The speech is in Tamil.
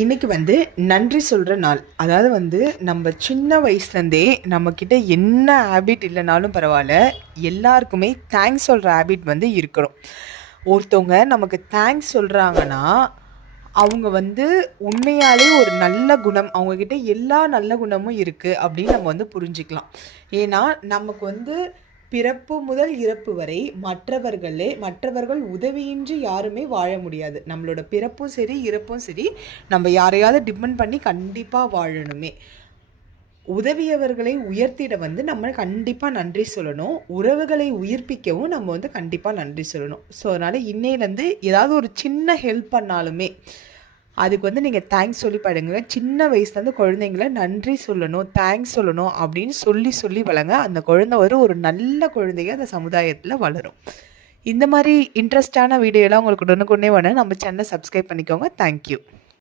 இன்னைக்கு வந்து நன்றி சொல்கிற நாள். அதாவது வந்து நம்ம சின்ன வயசுலேருந்தே நம்மக்கிட்ட என்ன ஹேபிட் இல்லைனாலும் பரவாயில்ல, எல்லாருக்குமே தேங்க்ஸ் சொல்கிற ஹேபிட் வந்து இருக்கணும். ஒருத்தவங்க நமக்கு தேங்க்ஸ் சொல்கிறாங்கன்னா, அவங்க வந்து உண்மையாலே ஒரு நல்ல குணம், அவங்கக்கிட்ட எல்லா நல்ல குணமும் இருக்குது அப்படின்னு நம்ம வந்து புரிஞ்சுக்கலாம். ஏன்னா நமக்கு வந்து பிறப்பு முதல் இறப்பு வரை மற்றவர்கள் உதவியின்றி யாருமே வாழ முடியாது. நம்மளோட பிறப்பும் சரி இறப்பும் சரி நம்ம யாரையாவது டிபெண்ட் பண்ணி கண்டிப்பாக வாழணுமே. உதவியவர்களை உயர்த்திட வந்து நம்ம கண்டிப்பாக நன்றி சொல்லணும். உறவுகளை உயிர்ப்பிக்கவும் நம்ம வந்து கண்டிப்பாக நன்றி சொல்லணும். ஸோ அதனால் இன்னையிலேருந்து ஏதாவது ஒரு சின்ன ஹெல்ப் பண்ணாலுமே அதுக்கு வந்து நீங்கள் தேங்க்ஸ் சொல்லி பாடுங்க. சின்ன வயசுலேருந்து குழந்தைங்கள நன்றி சொல்லணும், தேங்க்ஸ் சொல்லணும் அப்படின்னு சொல்லி சொல்லி வளங்க. அந்த குழந்தை ஒரு நல்ல குழந்தைங்க அந்த சமுதாயத்தில் வளரும். இந்த மாதிரி இன்ட்ரெஸ்டான வீடியோலாம் உங்களுக்கு உடனுக்குடனே வேணும் நம்ம சேனலை சப்ஸ்கிரைப் பண்ணிக்கோங்க. தேங்க்யூ.